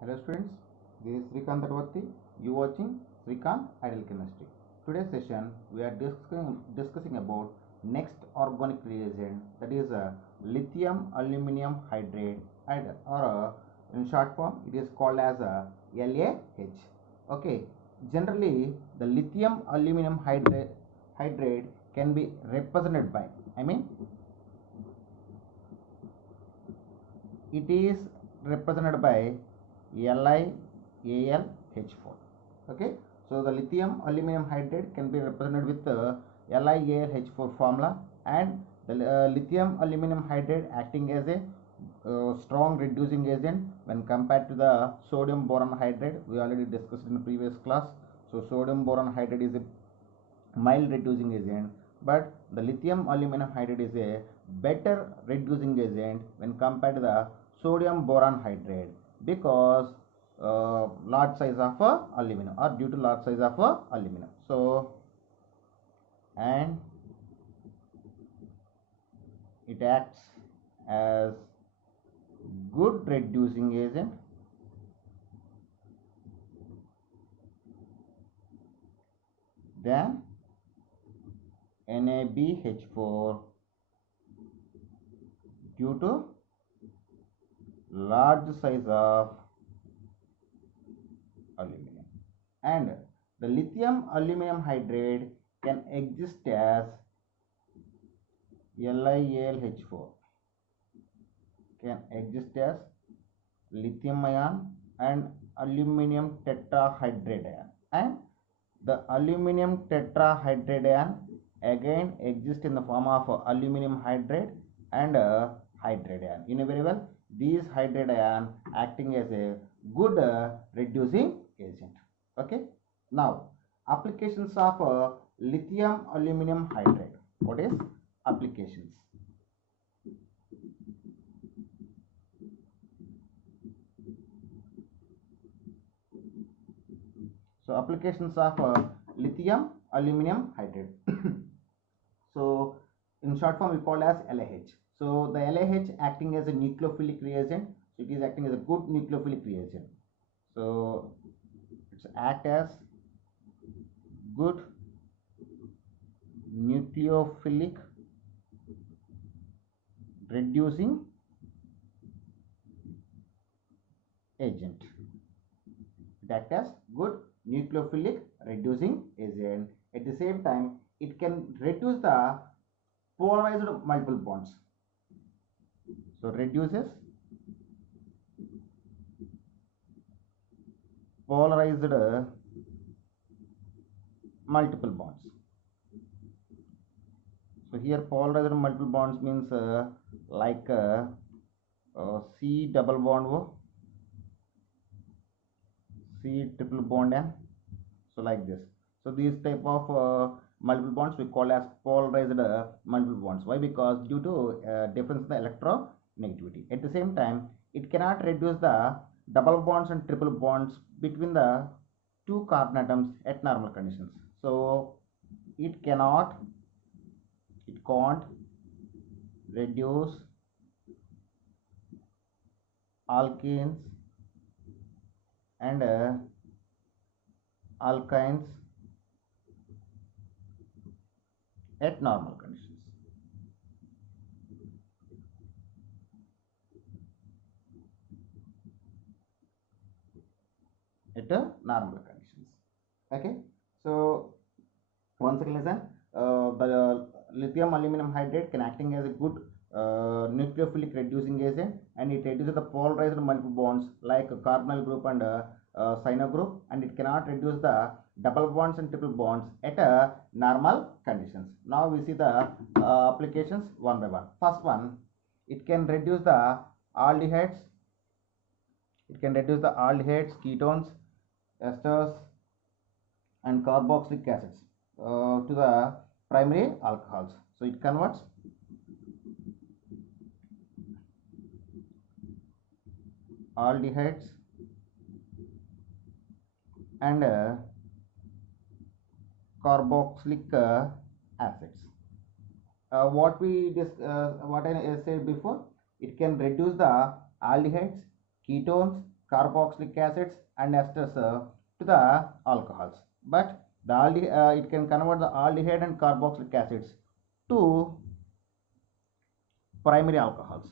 Hello students, this is Srikant Darwati. You watching Srikant Ideal Chemistry. Today's session we are discussing about next organic reagent, that is lithium aluminum hydride, or in short form it is called as LAH. Okay, generally the lithium aluminum hydride can be represented by, it is represented by LiAlH4. Okay, so the lithium aluminum hydride can be represented with LiAlH4 formula, and the lithium aluminum hydride acting as a strong reducing agent when compared to the sodium boron hydride. We already discussed in the previous class. So sodium boron hydride is a mild reducing agent, but the lithium aluminum hydride is a better reducing agent when compared to the sodium boron hydride, because large size of aluminum, or due to large size of aluminum. So, and it acts as good reducing agent than NaBH4 due to large size of aluminum. And the lithium aluminum hydride can exist as LiAlH4, can exist as lithium ion and aluminum tetrahydride ion, and the aluminum tetrahydride ion again exists in the form of aluminum hydride and hydride ion. You know very well, these hydride ion acting as a good reducing agent. Okay, now applications of lithium aluminum hydride. What is applications? So applications of lithium aluminum hydride. So in short form we call as LAH. So the LAH acting as a nucleophilic reagent. So it is acting as a good nucleophilic reagent. So it's act as good nucleophilic reducing agent. It acts as good nucleophilic reducing agent. At the same time, it can reduce the polarized multiple bonds. So reduces polarized multiple bonds. So here polarized multiple bonds means like C double bond O, C triple bond N. So like this. So these type of multiple bonds we call as polarized multiple bonds. Why? Because due to difference in the electronegativity. At the same time, it cannot reduce the double bonds and triple bonds between the two carbon atoms at normal conditions. So it can't reduce alkenes and alkynes at normal conditions. At normal conditions. Okay. So once again listen, the lithium aluminum hydride can acting as a good nucleophilic reducing agent, and it reduces the polarized multiple bonds like a carbonyl group and cyano group, and it cannot reduce the double bonds and triple bonds at normal conditions. Now we see the applications one by one. First one, it can reduce the aldehydes, ketones, esters, and carboxylic acids to the primary alcohols. So it converts aldehydes and carboxylic acids. What I said before, it can reduce the aldehydes, ketones, carboxylic acids and esters to the alcohols. But it can convert the aldehyde and carboxylic acids to primary alcohols.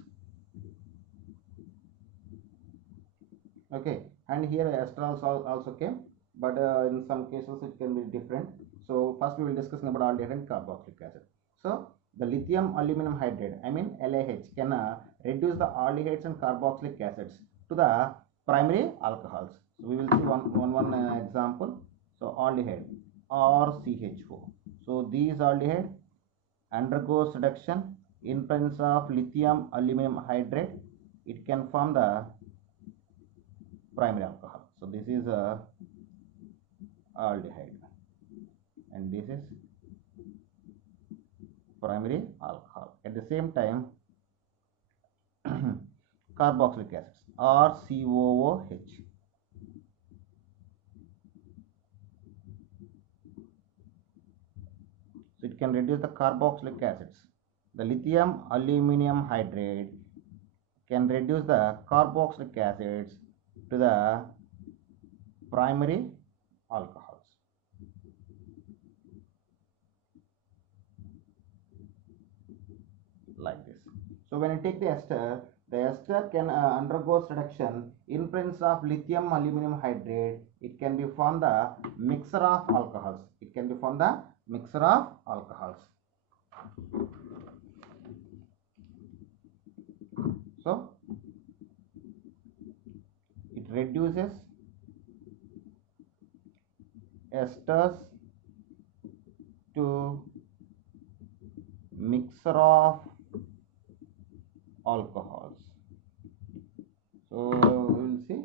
Okay, and here ester also came, but in some cases it can be different. So first we will discuss about aldehyde and carboxylic acid. So the lithium aluminum hydride, I mean LAH, can reduce the aldehydes and carboxylic acids to the primary alcohols. So we will see one example. So aldehyde RCHO. So these aldehyde undergoes reduction in presence of lithium aluminum hydride. It can form the primary alcohol. So this is a aldehyde and this is primary alcohol. At the same time, carboxylic acids or COOH. So it can reduce the carboxylic acids. The lithium aluminum hydride can reduce the carboxylic acids to the primary alcohols. Like this. So when you take the ester can undergo reduction in presence of lithium aluminum hydride. It can be formed the mixture of alcohols. It can be formed the mixture of alcohols. So it reduces esters to mixture of alcohols. So we will see.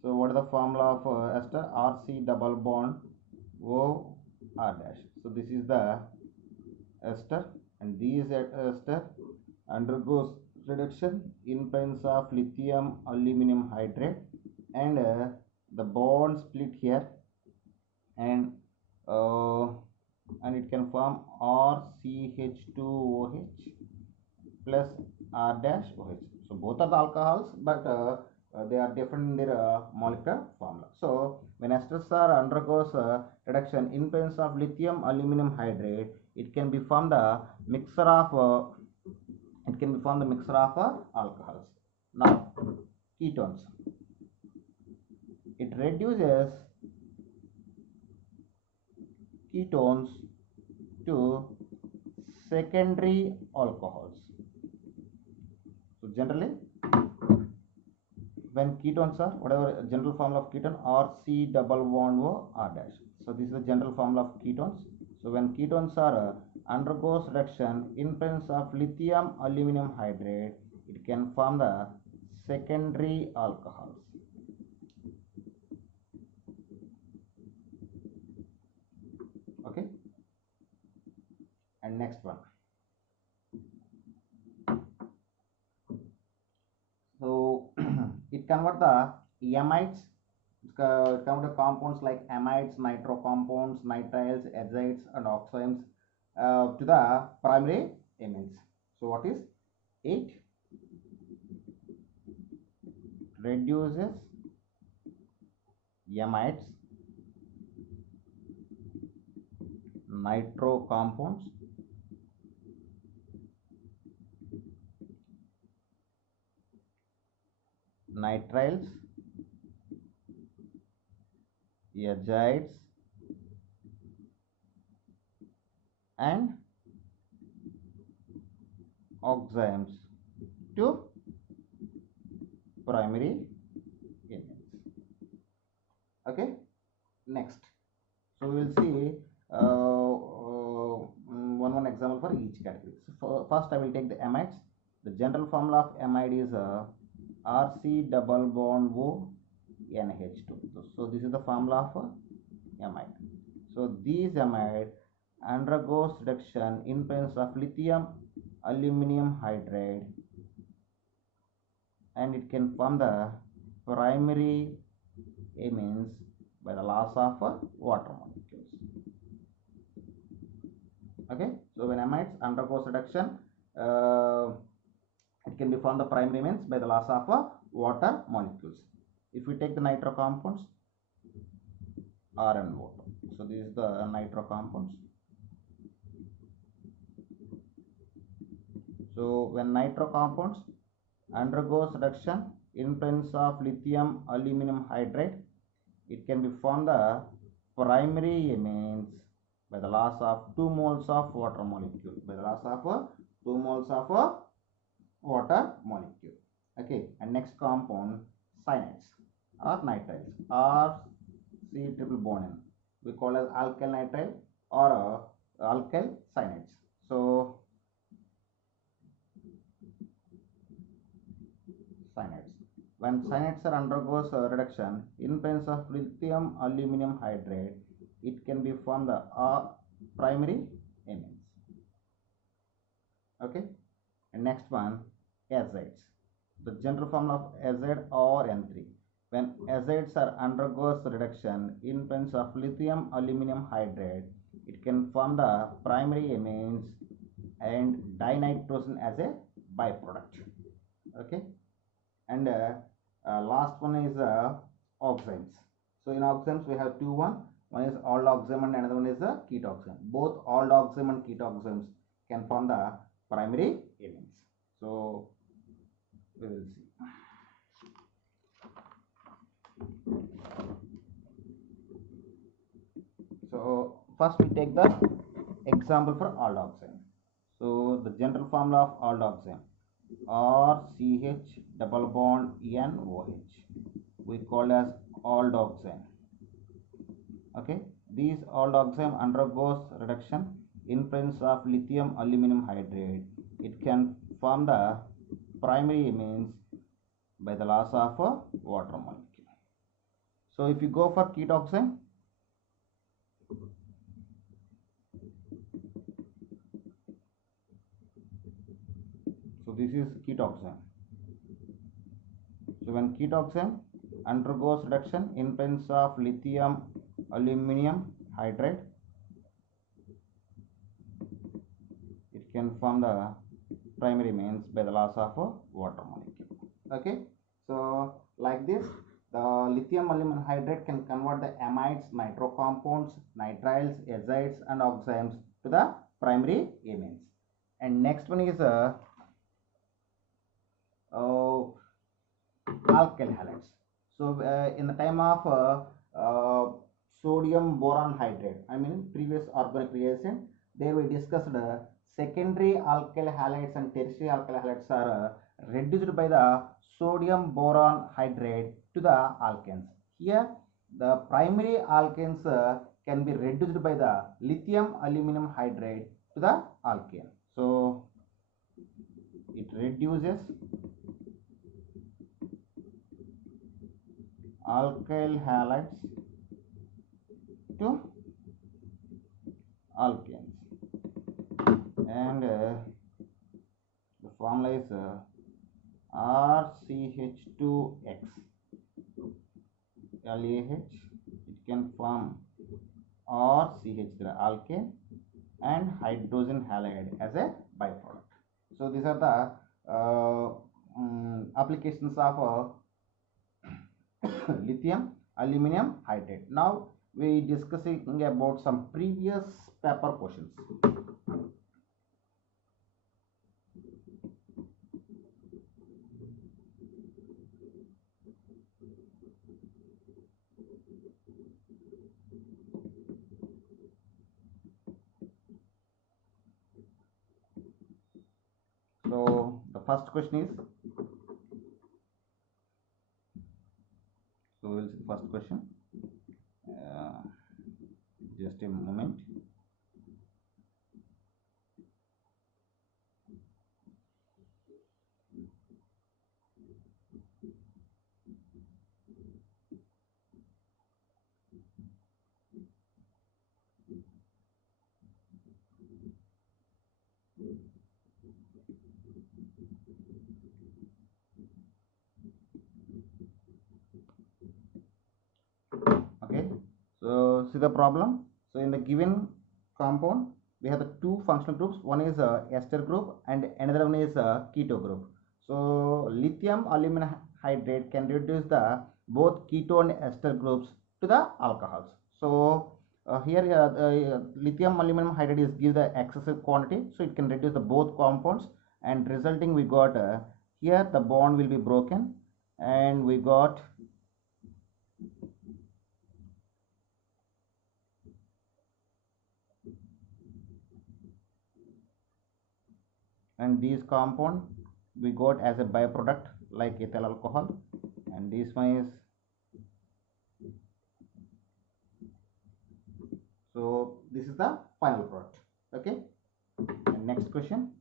So what is the formula of ester? RC double bond O R dash. So this is the ester, and these ester undergoes reduction in presence of lithium aluminum hydride, and the bond split here, and it can form RCH2OH plus R dash OH. So both are the alcohols, but they are different in their molecular formula. So when esters are undergoes reduction in presence of lithium aluminum hydride, it can be formed the mixture of alcohols. Now ketones. It reduces ketones to secondary alcohols. So generally, when ketones are, whatever general formula of ketone, RC double bond O R dash. So this is the general formula of ketones. So when ketones are undergoes reduction in presence of lithium aluminum hydride, it can form the secondary alcohols. Okay, and next one. So it convert the amides, convert the compounds like amides, nitro compounds, nitriles, azides, and oximes to the primary amines. So what is it? Reduces amides, nitro compounds, nitriles, azides, and oximes to primary amines. Okay, next. So we will see one example for each category. So first I will take the amides. The general formula of amide is RC double bond O NH2. So this is the formula of amide. So these amide undergoes reduction in presence of lithium aluminum hydride, and it can form the primary amines by the loss of water molecules. Okay, so when amides undergoes reduction, it can be formed the primary amines by the loss of water molecules. If we take the nitro compounds, R and O2. So this is the nitro compounds. So when nitro compounds undergoes reduction in presence of lithium aluminum hydride, it can be formed the primary amines by the loss of 2 moles of water molecule. By the loss of 2 moles of water molecule. Okay, and next compound, cyanides or nitriles or C triple bond N. We call as alkyl nitrile or alkyl cyanides. So cyanides. When cyanides are undergoes reduction in presence of lithium aluminum hydride, it can be formed the primary amines. Okay, and next one, azides. The general formula of azide or N3. When azides are undergoes reduction in presence of lithium aluminum hydride, it can form the primary amines and dinitrogen as a byproduct. Okay, and last one is oximes. So in oximes we have two. One is aldoxime and another one is ketoxime. Both aldoxime and ketoximes can form the primary amines. So we will see. So first we take the example for aldoxime. So the general formula of aldoxime, RCH double bond NOH, we call as aldoxime. Okay, these aldoxime undergoes reduction in presence of lithium aluminum hydride. It can form the primary amines by the loss of a water molecule. So if you go for ketoxime, so this is ketoxime. So when ketoxime undergoes reduction in presence of lithium aluminum hydride, it can form the primary amines by the loss of a water molecule. Okay, so like this, the lithium aluminum hydride can convert the amides, nitro compounds, nitriles, azides and oximes to the primary amines. And next one is alkyl halides. So in the time of sodium boron hydrate, I mean previous organic reaction, there we discussed secondary alkyl halides and tertiary alkyl halides are reduced by the sodium boron hydrate to the alkanes. Here the primary alkanes can be reduced by the lithium aluminum hydride to the alkane. So it reduces alkyl halides to alkanes, and the formula is RCH2X LAH. It can form RCH, the alkane, and hydrogen halide as a byproduct. So these are the applications of lithium aluminum hydride. Now we discussing about some previous paper questions. So the first question is, so we'll see the first question. Just a moment. Okay, so see the problem. So in the given compound we have the two functional groups. One is ester group and another one is keto group. So lithium aluminum hydrate can reduce the both ketone and ester groups to the alcohols. So here lithium aluminum hydride is give the excessive quantity, so it can reduce the both compounds, and resulting we got here the bond will be broken, and we got and these compound we got as a byproduct like ethyl alcohol, and this one is, so this is the final product. Okay, and next question.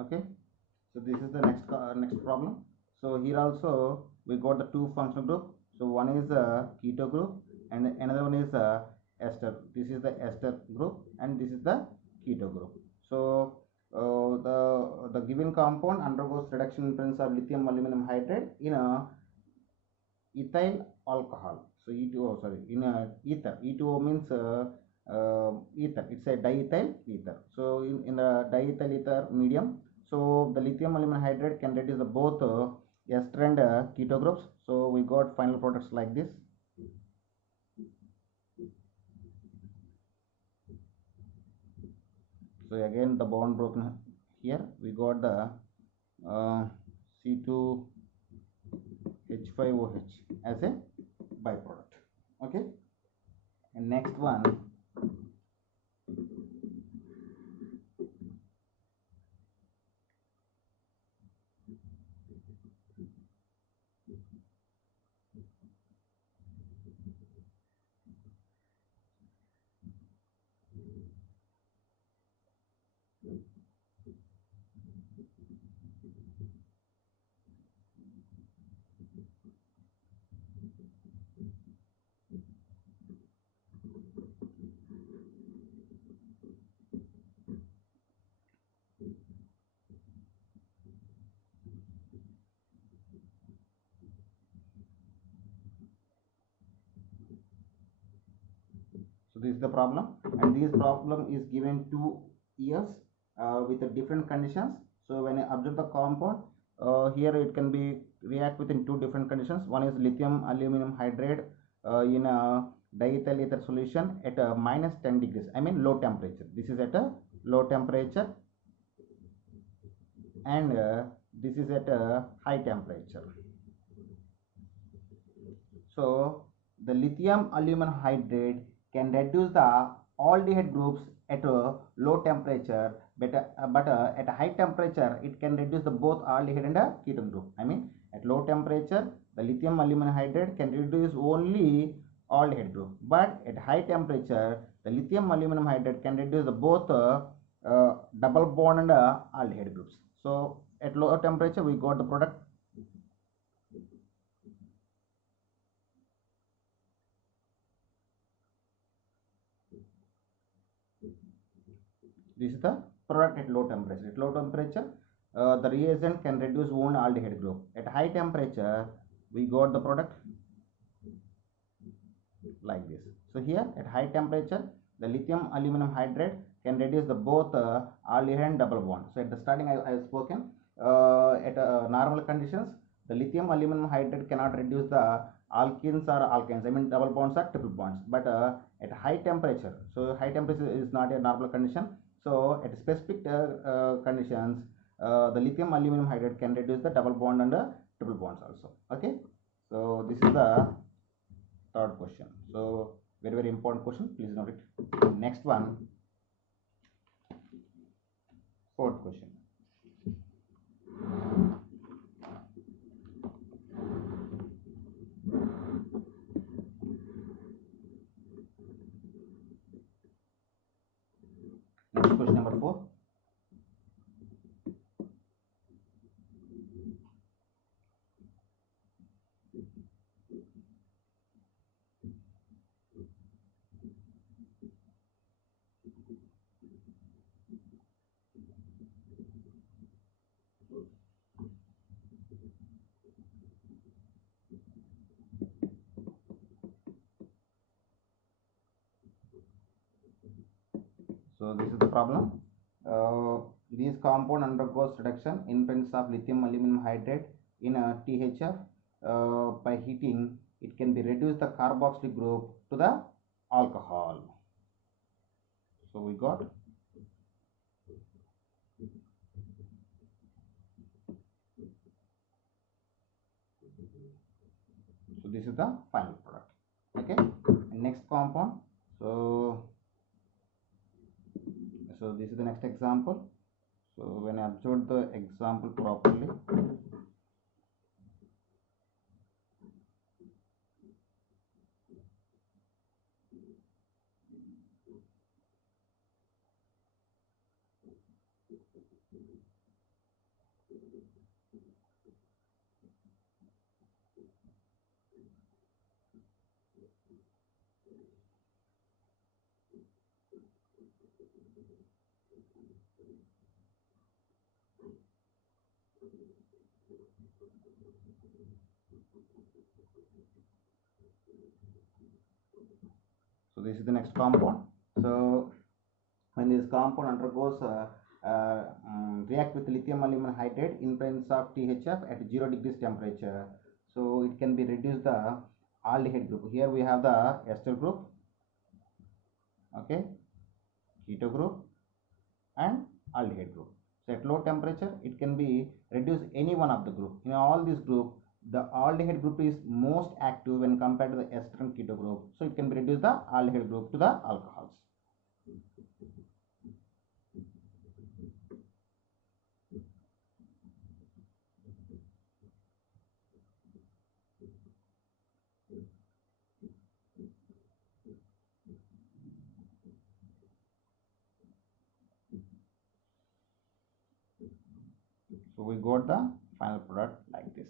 Okay, so this is the next problem. So here also we got the two functional group. So one is a keto group and another one is a ester. This is the ester group and this is the keto group. So the given compound undergoes reduction in of lithium aluminum hydride in a ethyl alcohol. So E2O, sorry, in a ether. E2O means ether. It's a diethyl ether. So in the diethyl ether medium, so the lithium aluminum hydride can reduce the both ester and keto groups. So we got final products like this. So again the bond broken here. We got the C2H5OH as a byproduct. Okay, and next one. So this is the problem, and this problem is given 2 years with the different conditions. So when I observe the compound, here it can be react within two different conditions. One is lithium aluminum hydride in a diethyl ether solution at a minus 10 degrees. I mean low temperature. This is at a low temperature, and this is at a high temperature. So the lithium aluminum hydride can reduce the aldehyde groups at a low temperature, but at a high temperature it can reduce the both aldehyde and a ketone group. I mean at low temperature the lithium aluminum hydride can reduce only aldehyde group, but at high temperature the lithium aluminum hydride can reduce the both double bond and aldehyde groups. So at low temperature we got the product. This is the product at low temperature. At low temperature, the reagent can reduce one aldehyde group. At high temperature, we got the product like this. So here at high temperature, the lithium aluminum hydride can reduce the both aldehyde and double bond. So at the starting, I have spoken at normal conditions, the lithium aluminum hydride cannot reduce the alkenes or alkynes. I mean double bonds or triple bonds. But at high temperature, so high temperature is not a normal condition. So at specific conditions, the lithium aluminum hydride can reduce the double bond and triple bonds also. Okay, so this is the third question. So very important question. Please note it. Next one, fourth question. Next question number 4. So this is the problem. This compound undergoes reduction in presence of lithium aluminum hydride in a THF. By heating, it can be reduced the carboxylic group to the alcohol. So we got. So this is the final product. Okay. And next compound. So this is the next example. So when I observe the example properly, so this is the next compound. So when this compound undergoes react with lithium aluminum hydride in presence of THF at 0 degrees temperature, so it can be reduced the aldehyde group. Here we have the ester group, okay, keto group and aldehyde group. So at low temperature it can be reduced any one of the group. In all this group, the aldehyde group is most active when compared to the ester and keto group, so it can be reduced the aldehyde group to the alcohols. So we got the final product like this.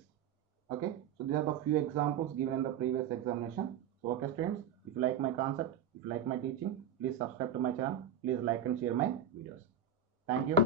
Okay, so these are the few examples given in the previous examination. So okay students, if you like my concept, if you like my teaching, please subscribe to my channel, please like and share my videos. Thank you.